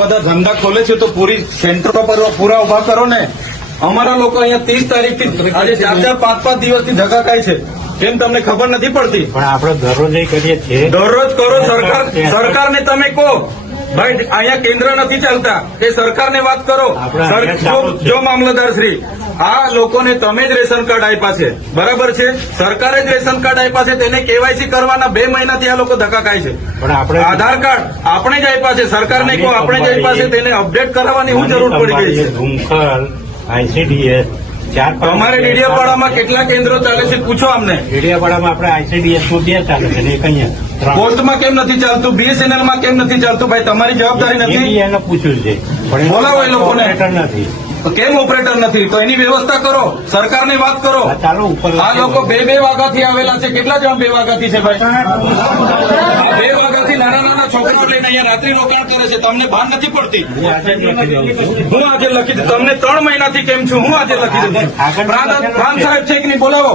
બધા ધંધા ખોલે છે તો પૂરી સેન્ટર પર પૂરા ઊભા કરો ને. અમારા લોકો અહીંયા ત્રીસ તારીખથી આજે ચાર ચાર પાંચ પાંચ દિવસથી ધક્કા ખાય છે. કેમ તમને ખબર નથી પડતી? પણ આપણે દરરોજ કરીએ છીએ. દરરોજ કરો સરકાર સરકારને તમે કહો. ભાઈ અહીંયા કેન્દ્ર નથી ચાલતા. એ સરકારને વાત કરો. જો- મામલતદાર શ્રી આ લોકોને તમે જ રેશન કાર્ડ આપ્યા છે. બરાબર છે? સરકારે જ રેશન કાર્ડ આપ્યા છે. તેને કેવાયસી કરવાના બે મહિનાથી આ લોકો ધક્કા ખાય છે. આધાર કાર્ડ આપણે જ આપ્યા છે. સરકારને કહો આપણે જ આપ્યા છે. તેને અપડેટ કરાવવાની શું જરૂર પડી ગઈ છે. આઈસીડીએસ ચાર તમારે ડેડિયાપાડામાં કેટલા કેન્દ્રો ચાલે છે? પૂછો અમને. ડેડિયાપાડામાં આપણે આઈસીડીએસનું બે ચાલે છે એક અહીંયા. પોસ્ટમાં કેમ નથી ચાલતું? બીએસએનએલમાં કેમ નથી ચાલતું? ભાઈ તમારી જવાબદારી નથી? એને પૂછ્યું છે. બોલાવો એ લોકોને. નથી. કેમ ઓપરેટર નથી? તો એની વ્યવસ્થા કરો. સરકારની વાત કરો. આ લોકો બે બે વાગ્યાથી આવેલા છે. કેટલા જણ બે વાગ્યાથી છે ભાઈ? બે વાગ્યાથી નાના નાના છોકરાઓ લઈને અહીંયા રાત્રિ રોકાણ કરે છે. તમને ભાન નથી પડતી? હું આજે લખી દઉં તમને ત્રણ મહિનાથી કેમ છું? હું આજે લખી દઉં પ્રાંત સાહેબ છે કે નહીં? બોલાવો.